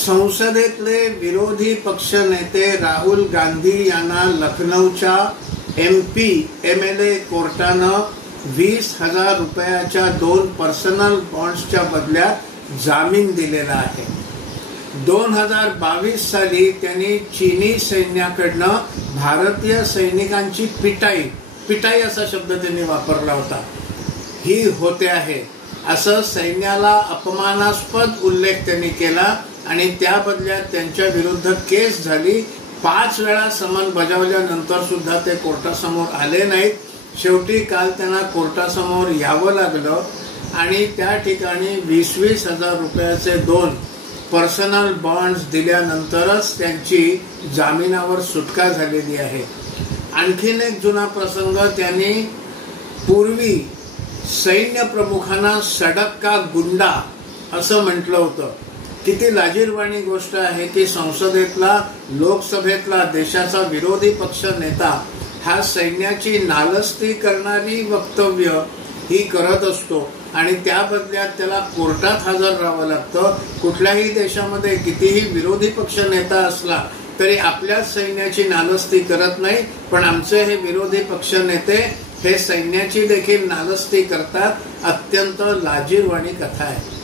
संसदेतले विरोधी पक्षनेते राहुल गांधी यांना लखनौच्या MLA कोर्टानं 20,000 रुपयाच्या 2 पर्सनल बॉन्ड्सच्या बदल्यात जामीन दिलेला आहे। 2022 साली त्यांनी चीनी सैन्याकडनं भारतीय सैनिकांची पिटाई असा शब्द त्यांनी वापरला होता, ही होते आहे असं सैन्याला अपमानास्पद उल्लेख त्यांनी केला आणि त्या बदल्यात त्यांच्या विरुद्ध केस झाली। 5 वेळा समन बजावल्यानंतर सुद्धा ते कोर्टासमोर आले नाहीत। शेवटी काल त्यांना कोर्टासमोर यावं लागलं आणि त्या ठिकाणी 20,000 रुपयाचे 2 पर्सनल बॉन्ड्स दिल्यानंतरच त्यांची जामिनावर सुटका झालेली आहे। आणखीन एक जुना प्रसंग, त्यांनी पूर्वी सैन्य प्रमुखांना सडक का गुंडा असं म्हटलं होतं। किती लाजिरवाणी गोष्ट आहे की संसदेतला, लोकसभेतला देशाचा विरोधी पक्ष नेता हा सैन्याची नालस्ती करणारी वक्तव्य ही करत असतो आणि त्या बदल्यात त्याला कोर्टात हजर राहावं लागतं। कुठल्याही देशामध्ये कितीही विरोधी पक्ष नेता असला तरी आपल्याच सैन्याची नालस्ती करत नाही, पण आमचे हे विरोधी पक्ष नेते हे सैन्याची देखील नालस्ती करतात। अत्यंत लाजिरवाणी कथा आहे।